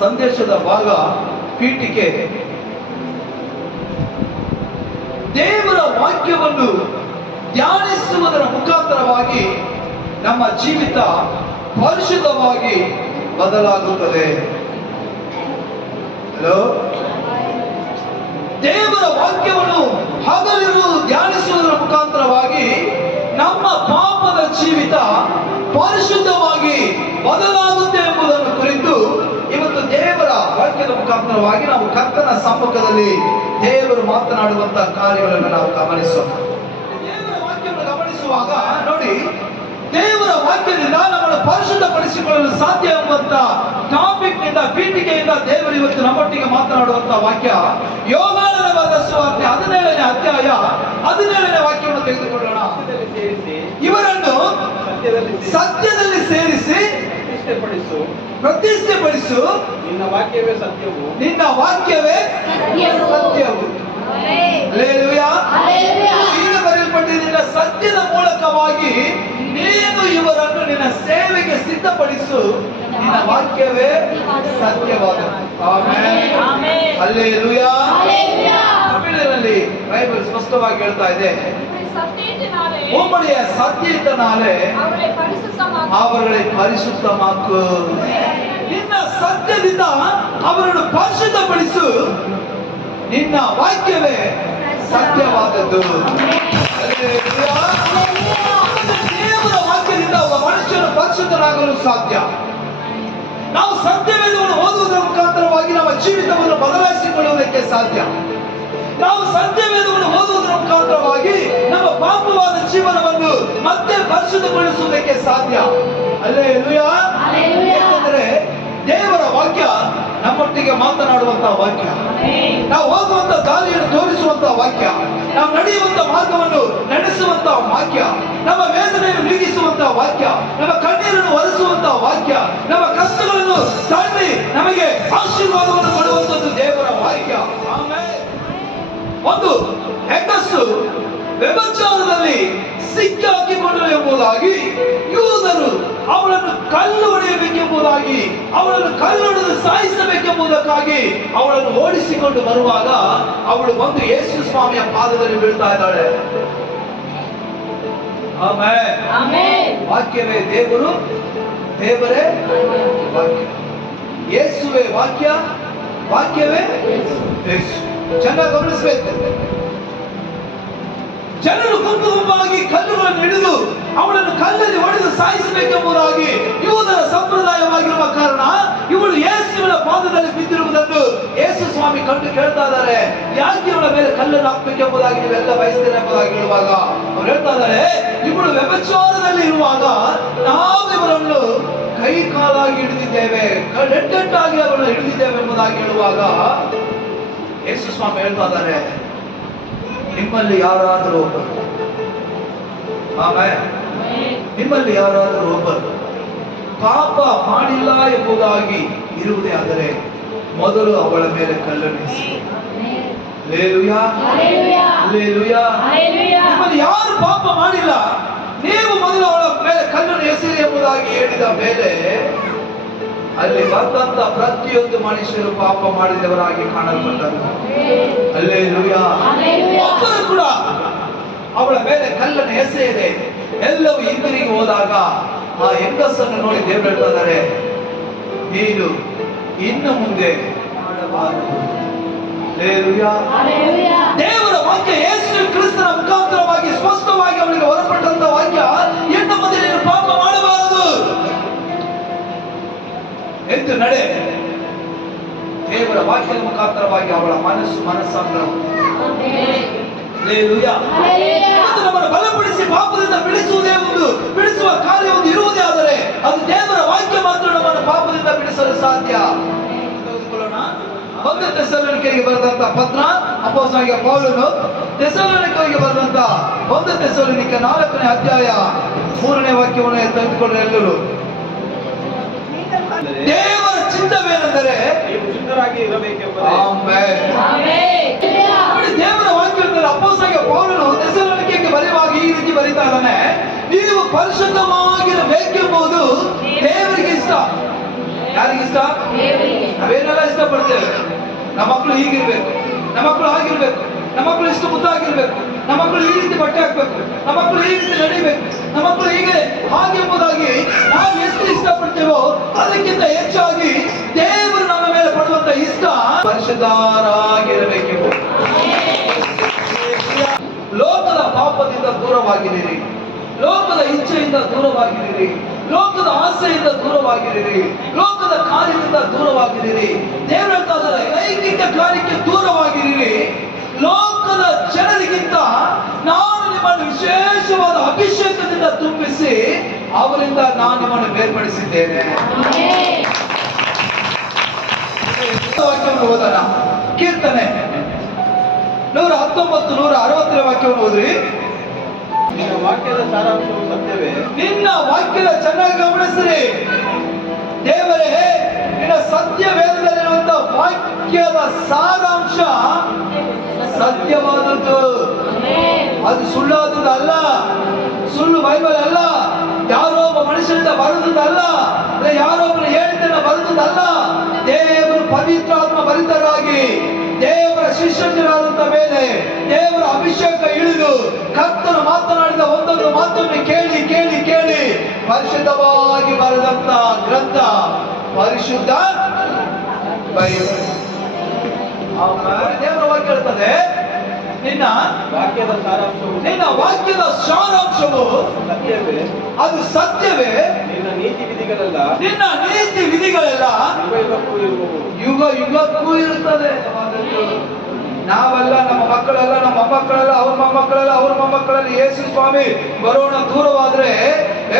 ಸಂದೇಶದ ಭಾಗ ಪೀಠಿಕೆ. ದೇವರ ವಾಕ್ಯವನ್ನು ಧ್ಯಾನಿಸುವುದರ ಮುಖಾಂತರವಾಗಿ ನಮ್ಮ ಜೀವಿತ ಪರಿಶುದ್ಧವಾಗಿ ಬದಲಾಗುತ್ತದೆ. ಹಲೋ, ದೇವರ ವಾಕ್ಯವನ್ನು ಹಗಲಿರುಳು ಧ್ಯಾನಿಸುವುದರ ಮುಖಾಂತರವಾಗಿ ನಮ್ಮ ಪಾಪದ ಜೀವಿತ ಪರಿಶುದ್ಧವಾಗಿ ಬದಲಾಗುತ್ತೆ ಎಂಬುದನ್ನು ಕುರಿತು ಇವತ್ತು ದೇವರ ವಾಕ್ಯದ ಮುಖಾಂತರವಾಗಿ ನಾವು ಕರ್ತನ ಸಮ್ಮುಖದಲ್ಲಿ ದೇವರು ಮಾತನಾಡುವಂತಹ ಕಾರ್ಯಗಳನ್ನು ನಾವು ಗಮನಿಸೋಣ. ದೇವರ ವಾಕ್ಯವನ್ನು ಗಮನಿಸುವಾಗ ನೋಡಿ, ದೇವರ ವಾಕ್ಯದಿಂದ ನಮ್ಮನ್ನು ಪರಿಶುದ್ಧಪಡಿಸಿಕೊಳ್ಳಲು ಸಾಧ್ಯ ಎಂಬಂತ ಟಾಪಿಕ್ ನಿಂದ ಪೀಠಿಕೆಯಿಂದ ದೇವರು ಇವತ್ತು ನಮ್ಮೊಟ್ಟಿಗೆ ಮಾತನಾಡುವಂತಹ ವಾಕ್ಯ ಯೋಹಾನನ ಬರೆದ ಸುವಾರ್ತೆ 17ನೇ ಅಧ್ಯಾಯ 17ನೇ ವಾಕ್ಯವನ್ನು ತೆಗೆದುಕೊಳ್ಳೋಣ. ಇವರನ್ನು ಸತ್ಯದಲ್ಲಿ ಸೇರಿಸಿ ಪ್ರತಿಷ್ಠೆಪಡಿಸು. ನಿನ್ನ ವಾಕ್ಯವೇ ಸತ್ಯವು, ನಿನ್ನ ವಾಕ್ಯವೇ ಸತ್ಯವು. ಹಲ್ಲೆಲೂಯಾ. ಈಗ ಬರೆಯಲ್ಪಟ್ಟಿದ್ದ ಸತ್ಯದ ಮೂಲಕವಾಗಿ ನೀನು ಇವರನ್ನು ನಿನ್ನ ಸೇವೆಗೆ ಸಿದ್ಧಪಡಿಸು. ನಿನ್ನ ವಾಕ್ಯವೇ ಸತ್ಯವಾದ. ಆಮೆನ್. ಹಲ್ಲೆಲೂಯಾ. ತಮಿಳಿನಲ್ಲಿ ಬೈಬಲ್ ಸ್ಪಷ್ಟವಾಗಿ ಹೇಳ್ತಾ ಇದೆ, உம்முடைய சத்தியத்தினாலே அவர்களை பரிசுத்தமாக்கு. ನಿನ್ನ ಸತ್ಯದಿಂದ ಅವರನ್ನು ಪರಿಶುದ್ಧಪಡಿಸು. ನಿನ್ನ ವಾಕ್ಯವೇ ಸತ್ಯವಾದದ್ದು. ದೇವರ ವಾಕ್ಯದಿಂದ ಒಬ್ಬ ಮನುಷ್ಯನು ಪರಿಶುದ್ಧನಾಗಲು ಸಾಧ್ಯ. ನಾವು ಸತ್ಯವೇದವನ್ನು ಓದುವುದರ ಮುಖಾಂತರವಾಗಿ ನಮ್ಮ ಜೀವಿತವನ್ನು ಬದಲಾಯಿಸಿಕೊಳ್ಳುವುದಕ್ಕೆ ಸಾಧ್ಯ. ನಾವು ಸತ್ಯವೇದವನ್ನು ಓದುವುದರ ಮುಖಾಂತರವಾಗಿ ನಮ್ಮ ಪಾಪವಾದ ಜೀವನವನ್ನು ಮತ್ತೆ ಪರಿಶುದ್ಧಗೊಳಿಸುವುದಕ್ಕೆ ಸಾಧ್ಯ. ಹಲ್ಲೆಲೂಯಾ. ಯಾಕಂದ್ರೆ ದೇವರ ವಾಕ್ಯ ನಮ್ಮೊಟ್ಟಿಗೆ ಮಾತನಾಡುವಂತಹ ವಾಕ್ಯ, ನಾವು ಹೋಗುವಂತ ದಾರಿಯನ್ನು ತೋರಿಸುವಂತಹ ವಾಕ್ಯ, ನಾವು ನಡೆಯುವಂತ ಮಾರ್ಗವನ್ನು ನಡೆಸುವಂತಹ ವಾಕ್ಯ, ನಮ್ಮ ವೇದನೆಯನ್ನು ನೀಗಿಸುವಂತಹ ವಾಕ್ಯ, ನಮ್ಮ ಕಣ್ಣೀರನ್ನು ಒರೆಸುವಂತಹ ವಾಕ್ಯ, ನಮ್ಮ ಕಷ್ಟಗಳನ್ನು ತಳ್ಳಿ ನಮಗೆ ಆಶೀರ್ವಾದವನ್ನು ಕೊಡುವಂತದ್ದು ದೇವರ ವಾಕ್ಯ. ಆಮೆನ್. ಒಂದು ಹೆಂಗಸು ವ್ಯಭಿಚಾರದಲ್ಲಿ ಸಿಕ್ಕಾಕಿಕೊಂಡರು ಎಂಬುದಾಗಿ ಯೂದರು ಅವಳನ್ನು ಕಲ್ಲು ಹೊಡೆಯಬೇಕೆಂಬುದಾಗಿ, ಅವಳನ್ನು ಕಲ್ಲು ಹೊಡೆದು ಸಾಯಿಸಬೇಕೆಂಬುದಕ್ಕಾಗಿ ಅವಳನ್ನು ಓಡಿಸಿಕೊಂಡು ಬರುವಾಗ ಅವಳು ಬಂದು ಯೇಸು ಸ್ವಾಮಿಯ ಪಾದದಲ್ಲಿ ಬೀಳ್ತಾ ಇದ್ದಾಳೆ. ಆಮೆನ್. ವಾಕ್ಯವೇ ದೇವರು, ದೇವರೇ ವಾಕ್ಯ. ಯೇಸುವೇ ವಾಕ್ಯ, ವಾಕ್ಯವೇ ಯೇಸು. ಚೆನ್ನಾಗಿ ಗಮನಿಸಬೇಕು. ಜನರು ಗುಂಪು ಗುಂಪಾಗಿ ಕಲ್ಲುಗಳನ್ನು ಹಿಡಿದು ಅವಳನ್ನು ಕಲ್ಲಲ್ಲಿ ಹೊಡೆದು ಸಾಯಿಸಬೇಕೆಂಬುದಾಗಿ ಯೂದರ ಸಂಪ್ರದಾಯವಾಗಿರುವ ಕಾರಣ ಇವಳು ಯೇಸುವಿನ ಪಾದದಲ್ಲಿ ಬಿದ್ದಿರುವುದನ್ನು ಯೇಸು ಸ್ವಾಮಿ ಕಂಡು ಕೇಳ್ತಾ ಇದ್ದಾರೆ. ಯಾಕೆ ಇವಳ ಮೇಲೆ ಕಲ್ಲನ್ನು ಹಾಕಬೇಕೆಂಬುದಾಗಿ ನೀವೆಲ್ಲ ಬಯಸ್ತೀರ ಎಂಬುದಾಗಿ ಹೇಳುವಾಗ ಅವ್ರು ಹೇಳ್ತಾ ಇದ್ದಾರೆ, ಇವಳು ವ್ಯಭಿಚಾರದಲ್ಲಿ ಇರುವಾಗ ನಾವು ಇವರನ್ನು ಕೈ ಕಾಲಾಗಿ ಹಿಡಿದಿದ್ದೇವೆ, ರೆಡ್ಡೆಟ್ಟಾಗಿ ಅವರನ್ನು ಹಿಡಿದಿದ್ದೇವೆ ಎಂಬುದಾಗಿ ಹೇಳುವಾಗ ಯೇಸು ಸ್ವಾಮಿ ಹೇಳ್ತಾ ಇದ್ದಾರೆ, ನಿಮ್ಮಲ್ಲಿ ಯಾರಾದರೂ ಒಬ್ಬರು, ಆಮೆನ್, ನಿಮ್ಮಲ್ಲಿ ಯಾರಾದರೂ ಒಬ್ಬರು ಪಾಪ ಮಾಡಿಲ್ಲ ಎಂಬುದಾಗಿ ಇರುವುದೇ ಆದರೆ ಮೊದಲು ಅವಳ ಮೇಲೆ ಕಲ್ಲನ್ನಿಸಿ. ಹಲ್ಲೆಲೂಯಾ. ಹಲ್ಲೆಲೂಯಾ. ನಿಮ್ಮಲ್ಲಿ ಯಾರು ಪಾಪ ಮಾಡಿಲ್ಲ, ನೀವು ಮೊದಲು ಅವಳ ಮೇಲೆ ಕಲ್ಲನ್ನು ಎಸೆಯಿರಿ ಎಂಬುದಾಗಿ ಹೇಳಿದ ಮೇಲೆ ಅಲ್ಲಿ ಬಂದಂತ ಪ್ರತಿಯೊಂದು ಮನುಷ್ಯರು ಪಾಪ ಮಾಡಿದವರಾಗಿ ಕಾಣಲ್ಪಟ್ಟರು. ಹಲ್ಲೆಲೂಯಾ. ಒಬ್ಬರು ಕೂಡ ಅವಳ ಮೇಲೆ ಕಲ್ಲನ್ನು ಎಸೆಯದೆ ಎಲ್ಲವೂ ಹಿಂದಿರುಗಿ ಹೋದಾಗ ಆ ಹೆಂಗಸನ್ನು ನೋಡಿ ದೇವರು ಹೇಳ್ತಾ ಇದ್ದಾರೆ, ನೀನು ಇನ್ನು ಮುಂದೆ ಮಾಡಬಾರದು. ಹಲ್ಲೆಲೂಯಾ. ದೇವರ ವಾಕ್ಯ ಯೇಸು ಕ್ರಿಸ್ತನ ಮುಖಾಂತರವಾಗಿ ಸ್ಪಷ್ಟವಾಗಿ ಅವಳಿಗೆ ಹೊರಪಟ್ಟಂತ ವಾಕ್ಯ, ಇನ್ನು ಮುಂದೆ ನೀನು ಪಾಪ ಮಾಡಬಾರದು ಎಂದು ನಡೆ. ದೇವರ ವಾಕ್ಯದ ಮುಖಾಂತರವಾಗಿ ಅವಳ ಮನಸ್ಸಾಂತರ ನಮ್ಮನ್ನು ಬಲಪಡಿಸಿ ಪಾಪದಿಂದ ಬಿಡಿಸುವುದೇ ಒಂದು, ಬಿಡಿಸುವ ಕಾರ್ಯ ಒಂದು ಇರುವುದೇ ಆದರೆ ಅದು ದೇವರ ವಾಕ್ಯ ಮಾತ್ರ ನಮ್ಮನ್ನು ಪಾಪದಿಂದ ಬಿಡಿಸಲು ಸಾಧ್ಯ. ಒಂದು ಥೆಸಲೋನಿಕರಿಗೆ ಬರೆದಂತ ಪತ್ರ ಅಪೊಸ್ತಲನಾದ ಪೌಲನು ಥೆಸಲೋನಿಕರಿಗೆ ಬರೆದಂತ 1 ಥೆಸಲೋನಿಕ 4ನೇ ಅಧ್ಯಾಯ 3ನೇ ವಾಕ್ಯವನ್ನು ತೆಗೆದುಕೊಂಡ್ರೆ ಎಲ್ಲರೂ, ದೇವರ ಚಿತ್ತವೇನೆಂದರೆ ನೀವು ಶುದ್ಧರಾಗಿ ಇರಬೇಕೆಂಬುದೇ. ಆಮೆನ್. ದೇವರ ವಾಕ್ಯದಲ್ಲಿ ಅಪೊಸ್ತಲನಾದ ಪೌಲನು ಥೆಸಲೋನಿಕರಿಗೆ ಬರೆಯುವಾಗ ಈ ರೀತಿ ಬರೀತಾ ಇದ್ದಾನೆ, ನೀವು ಪರಿಶುದ್ಧವಾಗಿರಬೇಕೆಂಬುದು ದೇವರಿಗೆ ಇಷ್ಟ. ಯಾರಿಗಿಷ್ಟ? ಇಷ್ಟಪಡ್ತೇವೆ. ನಮ್ಮ ಮಕ್ಕಳು ಹೀಗಿರ್ಬೇಕು, ನಮ್ಮ ಮಕ್ಕಳು ಹಾಗಿರ್ಬೇಕು, ನಮ್ಮ ಮಕ್ಕಳು ಇಷ್ಟು ಮುದ್ದಾಗಿರ್ಬೇಕು, ನಮ್ಮ ಮಕ್ಕಳು ಈ ರೀತಿ ಬಟ್ಟೆ ಹಾಕ್ಬೇಕು, ನಮ್ಮ ಮಕ್ಕಳು ಈ ರೀತಿ ನಡಿಬೇಕು, ನಮ್ಮ ಮಕ್ಕಳು ಹೀಗೆ ಹಾಗೆ ಎಂಬುದಾಗಿ ನಾವು ಎಷ್ಟು ಇಷ್ಟಪಡ್ತೇವೋ ಅದಕ್ಕಿಂತ ಹೆಚ್ಚಾಗಿ ದೇವರು ನಮ್ಮ ಮೇಲೆ ಪಡುವಂತ ಇಷ್ಟ ಪರಿಶುದ್ಧರಾಗಿರಬೇಕೆಂಬುದು. ಲೋಕದ ಪಾಪದಿಂದ ದೂರವಾಗಿರಿರಿ, ಲೋಕದ ಇಚ್ಛೆಯಿಂದ ದೂರವಾಗಿರಿರಿ, ಲೋಕದ ಆಸೆಯಿಂದ ದೂರವಾಗಿರಿರಿ, ಲೋಕದ ಕಾರ್ಯದಿಂದ ದೂರವಾಗಿರಿರಿ. ದೇವರ ಹೇಳ್ತಾರೆ ಲೈಂಗಿಕ ಕಾರ್ಯಕ್ಕೆ ದೂರವಾಗಿರಿರಿ. ಲೋಕದ ಜನರಿಗಿಂತ ನಾನು ನಿಮ್ಮನ್ನು ವಿಶೇಷವಾದ ಅಭಿಷೇಕದಿಂದ ತುಂಬಿಸಿ ಅವರಿಂದ ನಾನು ನಿಮ್ಮನ್ನು ಬೇರ್ಪಡಿಸಿದ್ದೇನೆ. ವಾಕ್ಯವನ್ನು ಓದೋಣ. ಕೀರ್ತನೆ 119, 160 ವಾಕ್ಯವನ್ನು ಓದ್ರಿ. ನಿನ್ನ ವಾಕ್ಯದ ಸಾರಾಂಶವು ಸತ್ಯವೇ. ನಿನ್ನ ವಾಕ್ಯದ ಚೆನ್ನಾಗಿ ಗಮನಿಸ್ರಿ. ದೇವರೇ, ನಿನ್ನ ಸತ್ಯ ವೇದದಲ್ಲಿರುವಂತ ವಾಕ್ಯದ ಸಾರಾಂಶ ಸತ್ಯವಾದದ್ದು. ಅದು ಸುಳ್ಳಾದದ್ದು ಅಲ್ಲ, ಸುಳ್ಳು ಬೈಬಲ್ ಅಲ್ಲ, ಯಾರೋ ಒಬ್ಬ ಮನುಷ್ಯನಿಂದ ಬರೆದದ್ದಲ್ಲ, ಯಾರೋ ಒಬ್ಬನ ಹೇಳಿದ್ದನ್ನ ಬರೆದದ್ದಲ್ಲ. ದೇವರು ಪವಿತ್ರಾತ್ಮ ಭರಿತರಾಗಿ ದೇವರ ಶಿಷ್ಯರಾದಂತ ಮೇಲೆ ದೇವರ ಅಭಿಷೇಕ ಇಳಿದು ಕರ್ತನು ಮಾತನಾಡಿದ ಒಂದೊಂದು ಮಾತನ್ನು ಕೇಳಿ ಕೇಳಿ ಕೇಳಿ ಪರಿಶುದ್ಧವಾಗಿ ಬರೆದಂತ ಗ್ರಂಥ ಪರಿಶುದ್ಧ ಬೈಬಲ್. ದೇವರ ವಾಕ್ಯ ಹೇಳ್ತದೆ ನಿನ್ನ ವಾಕ್ಯದ ಸಾರಾಂಶವು ಸತ್ಯವೇ. ಅದು ಸತ್ಯವೇ. ನಿನ್ನ ನೀತಿ ವಿಧಿಗಳೆಲ್ಲ ಯುಗ ಯುಗಕ್ಕೂ ಇರುತ್ತದೆ. ನಾವೆಲ್ಲ, ನಮ್ಮ ಮಕ್ಕಳೆಲ್ಲ, ನಮ್ಮ ಮೊಮ್ಮಕ್ಕಳೆಲ್ಲ, ಅವ್ರ ಮೊಮ್ಮಕ್ಕಳೆಲ್ಲ, ಅವ್ರ ಮೊಮ್ಮಕ್ಕಳೆಲ್ಲ ಯೇಸು ಸ್ವಾಮಿ ಬರೋಣ ದೂರವಾದ್ರೆ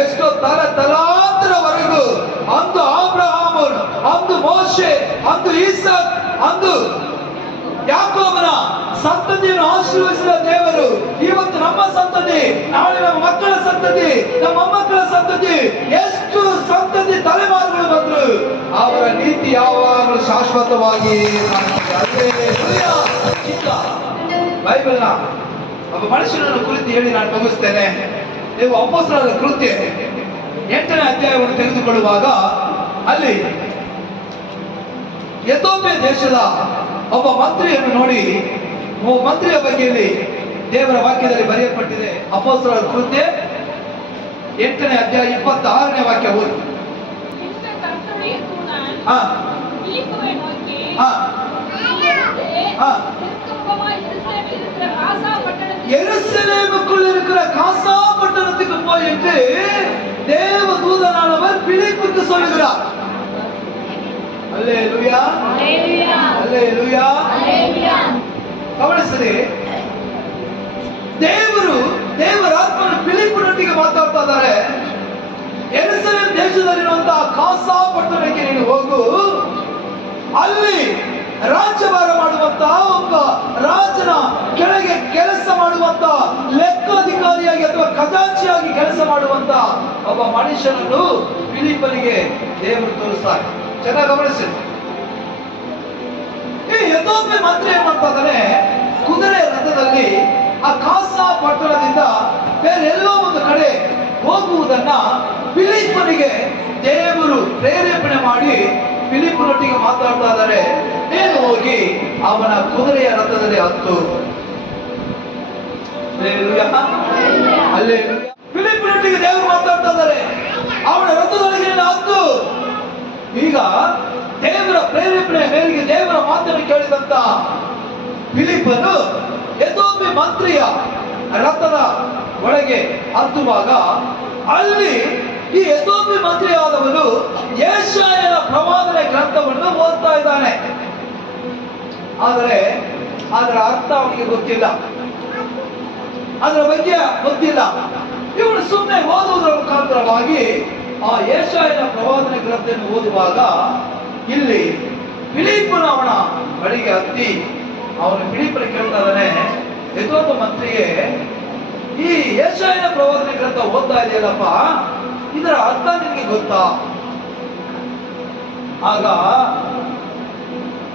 ಎಷ್ಟೋ ತಲಾಂತರವರೆಗೂ ಅಂದು ಅಬ್ರಹಾಮನು, ಅಂದು ಮೋಶೆ, ಅಂದು ಈಸಾಕ್, ಅಂದು ಯಾಕೋಬನ ಸಂತತಿಯನ್ನು ಆಶೀರ್ವದಿಸಿದ ದೇವರು ಇವತ್ತು ನಮ್ಮ ಸಂತತಿ, ನಾಳೆ ನಮ್ಮ ಮಕ್ಕಳ ಸಂತತಿ, ನಮ್ಮ ಮೊಮ್ಮಕ್ಕಳ ಸಂತತಿ, ಎಷ್ಟು ಸಂತತಿ ತಲೆಮಾರುಗಳು ಬಂದ್ರು ಅವರ ನೀತಿ ಯಾವಾಗಲೂ ಶಾಶ್ವತವಾಗಿ ಬೈಬಲ್ನ ಒಬ್ಬ ಮನುಷ್ಯನನ್ನು ಕುರಿತು ಹೇಳಿ ನಾನು ಮುಗಿಸ್ತೇನೆ. ನೀವು ಅಪೊಸ್ತಲರ ಕೃತ್ಯ 8ನೇ ಅಧ್ಯಾಯವನ್ನು ತೆಗೆದುಕೊಳ್ಳುವಾಗ ಅಲ್ಲಿ ಎಥಿಯೋಪ್ಯ ದೇಶದ ಒಬ್ಬ ಮಂತ್ರಿಯನ್ನು ನೋಡಿ, ಮಂತ್ರಿಯ ಬಗ್ಗೆಯಲ್ಲಿ ದೇವರ ವಾಕ್ಯದಲ್ಲಿ ಬರೆಯಲ್ಪಟ್ಟಿದೆ. ಅಪೊಸ್ತಲರ ಕೃತ್ಯ 8ನೇ ಅಧ್ಯಾಯ 26ನೇ ವಾಕ್ಯ ಓದಿ. எருசலேமுக்குள் இருக்கிற காசா பட்டணத்துக்கு போயிட்டு தேவ தூதனானவர் பிலிப்புக்கு சொல்லுகிறார். அல்லேலூயா, அல்லேலூயா. ಗಮನಿಸಿರಿ, ದೇವರಾತ್ಮನು ಫಿಲಿಪ್ಪನೊಟ್ಟಿಗೆ ಮಾತಾಡ್ತಾ ಇದ್ದಾರೆ. ಯೆರೂಸಲೇಮ್ ದೇಶದಲ್ಲಿರುವಂತಹ ಕಾಸಾ ಪಟ್ಟಣಕ್ಕೆ ನೀನು ಹೋಗು, ಅಲ್ಲಿ ರಾಜ್ಯಭಾರ ಮಾಡುವಂತಹ ಒಬ್ಬ ರಾಜನ ಕೆಳಗೆ ಕೆಲಸ ಮಾಡುವಂತ ಲೆಕ್ಕಾಧಿಕಾರಿಯಾಗಿ ಅಥವಾ ಖಜಾಂಚಿಯಾಗಿ ಕೆಲಸ ಮಾಡುವಂತ ಒಬ್ಬ ಮನುಷ್ಯನನ್ನು ಫಿಲಿಪ್ಪನಿಗೆ ದೇವರು ತೋರಿಸ್ತಾರೆ. ಚೆನ್ನಾಗಿ ಗಮನಿಸಿ. ಈ ಎಥಿಯೋಪ್ಯ ಮಂತ್ರಿ ಏನ್ ಮಾಡ್ತಾ ಇದ್ದಾನೆ, ಕುದುರೆ ರಥದಲ್ಲಿ ಆ ಕಾಸಾ ಪಟ್ಟಣದಿಂದ ಬೇರೆಲ್ಲೋ ಒಂದು ಕಡೆ ಹೋಗುವುದನ್ನ ಫಿಲಿಪ್ಪನಿಗೆ ದೇವರು ಪ್ರೇರೇಪಣೆ ಮಾಡಿ ಫಿಲಿಪ್ಪನೊಟ್ಟಿಗೆ ಮಾತಾಡ್ತಾ ಇದ್ದಾರೆ. ನೀನು ಹೋಗಿ ಅವನ ಕುದುರೆಯ ರಥದಲ್ಲಿ ಹತ್ತು. ಅಲ್ಲೇ ಫಿಲಿಪ್ಪನೊಟ್ಟಿಗೆ ದೇವರು ಮಾತಾಡ್ತಾ ಇದ್ದಾರೆ, ಅವನ ರಥದೊಳಗೆ ಹತ್ತು. ಈಗ ದೇವರ ಪ್ರೇರೇಪಣೆ ಮೇರೆಗೆ ದೇವರ ಮಾತನ್ನು ಕೇಳಿದಂತ ಫಿಲಿಪ್ಪನು ಎಥಿಯೋಪ್ಯ ಮಂತ್ರಿಯ ರಥದ ಒಳಗೆ ಹತ್ತುವಾಗ ಅಲ್ಲಿ ಈ ಎಥಿಯೋಪ್ಯ ಮಂತ್ರಿಯಾದವನು ಯೆಶಾಯನ ಪ್ರವಾದನೆ ಗ್ರಂಥವನ್ನು ಓದ್ತಾ ಇದ್ದಾನೆ. ಆದರೆ ಅದರ ಅರ್ಥ ಅವನಿಗೆ ಗೊತ್ತಿಲ್ಲ, ಅದರ ಬಗ್ಗೆ ಗೊತ್ತಿಲ್ಲ. ಇವನು ಸುಮ್ಮನೆ ಓದುವುದರ ಮುಖಾಂತರವಾಗಿ ಆ ಯೆಶಾಯನ ಪ್ರವಾದನೆ ಗ್ರಂಥವನ್ನು ಓದುವಾಗ ಇಲ್ಲಿ ಫಿಲಿಪ್ಪನು ಅವನ ಬಳಿಗೆ ಹತ್ತಿ ಅವನು ಫಿಲಿಪ್ಪನ ಕೇಳ್ತಾ ಇದ್ದಾನೆ, ಎಥಿಯೋಪ್ಯ ಮಂತ್ರಿಗೆ ಈ ಯೆಶಾಯನ ಪ್ರವಾದನೆ ಗ್ರಂಥ ಓದ್ತಾ ಇದೆಯಲ್ಲಪ್ಪ, ಇದರ ಅರ್ಥ ನಿನಗೆ ಗೊತ್ತಾ? ಆಗ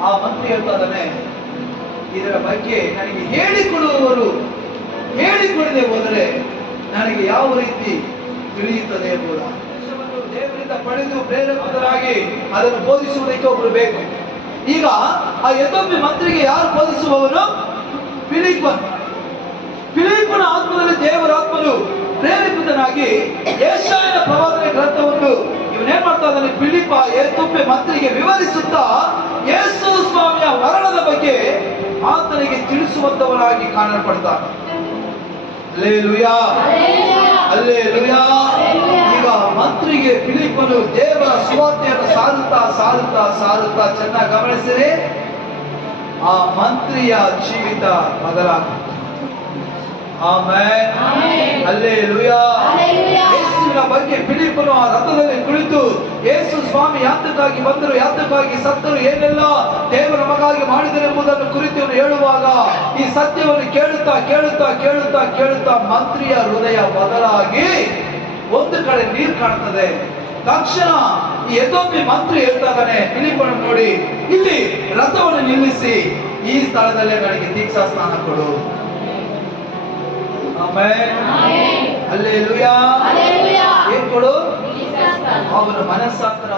ಆ ಮಂತ್ರಿ ಹೇಳ್ತಾ ಇದ್ದಾನೆ, ಇದರ ಬಗ್ಗೆ ನನಗೆ ಹೇಳಿಕೊಡದೆ ಹೋದರೆ ನನಗೆ ಯಾವ ರೀತಿ ತಿಳಿಯುತ್ತದೆ ಎಂಬುದು. ದೇವರಿಂದ ಪಡೆದು ಪ್ರೇರೇಪಿತರಾಗಿ ಅದನ್ನು ಬೋಧಿಸುವುದಕ್ಕೆ ಒಬ್ಬರು ಬೇಕು. ಈಗ ಆ ಎಥಿಯೋಪ್ಯ ಮಂತ್ರಿಗೆ ಯಾರು ಬೋಧಿಸುವವನು? ಫಿಲಿಪ್ಪನ ಆತ್ಮದಲ್ಲಿ ದೇವರ ಆತ್ಮನು ಪ್ರೇರೇಪಿತನಾಗಿ ಯೆಶಾಯನ ಪ್ರವಾದನೆ ಗ್ರಂಥವನ್ನು ಇವನೇನ್ ಮಾಡ್ತಾ ಇದ್ದಾನೆ? ಫಿಲಿಪ್ಪ ಎಥಿಯೋಪ್ಯ ಮಂತ್ರಿಗೆ ವಿವರಿಸುತ್ತಾ ಯೇಸು ಸ್ವಾಮಿಯ ಮರಣದ ಬಗ್ಗೆ ಆತನಿಗೆ ತಿಳಿಸುವಂತವನಾಗಿ ಕಾಣಲ್ಪಡ್ತಾನೆ. Hallelujah, hallelujah. ಈಗ ಮಂತ್ರಿಗೆ ಫಿಲಿಪ್ಪನು ದೇವರ ಸುವಾರ್ತೆಯನ್ನು ಸಾರುತ್ತಾ ಚೆನ್ನಾಗಿ ಗಮನಿಸಿರಿ, ಆ ಮಂತ್ರಿಯ ಜೀವಿತ ಬದಲಾಗ್ತದೆ. Amen, hallelujah. ಯೇಸುವಿನ ಬಗ್ಗೆ ಫಿಲಿಪ್ಪನು ಆ ರಥದಲ್ಲಿ ಕುಳಿತು ಯೇಸು ಸ್ವಾಮಿ ಯಾತಕ್ಕಾಗಿ ಬಂದರು, ಯಾತಕ್ಕಾಗಿ ಸತ್ತರು, ಏನೆಲ್ಲ ದೇವರ ಮಗಾಗಿ ಮಾಡಿದರು ಎಂಬುದನ್ನು ಕುರಿತು ಅವನು ಹೇಳುವಾಗ ಈ ಸತ್ಯವನ್ನು ಕೇಳುತ್ತಾ ಮಂತ್ರಿಯ ಹೃದಯ ಬದಲಾಗಿ ಒಂದು ಕಡೆ ನೀರು ಕಾಣ್ತದೆ. ತಕ್ಷಣ ಈ ಎಥಿಯೋಪ್ಯ ಮಂತ್ರಿ ಹೇಳ್ತಾ ಇದ್ದಾನೆ ಫಿಲಿಪ್ಪನು ನೋಡಿ, ಇಲ್ಲಿ ರಥವನ್ನು ನಿಲ್ಲಿಸಿ ಈ ಸ್ಥಳದಲ್ಲೇ ನನಗೆ ದೀಕ್ಷಾ ಸ್ನಾನ ಕೊಡು. Amen, hallelujah. ಏನ್ ಕೊಡು? ಅವನ ಮನಸ್ಸಾಂತರ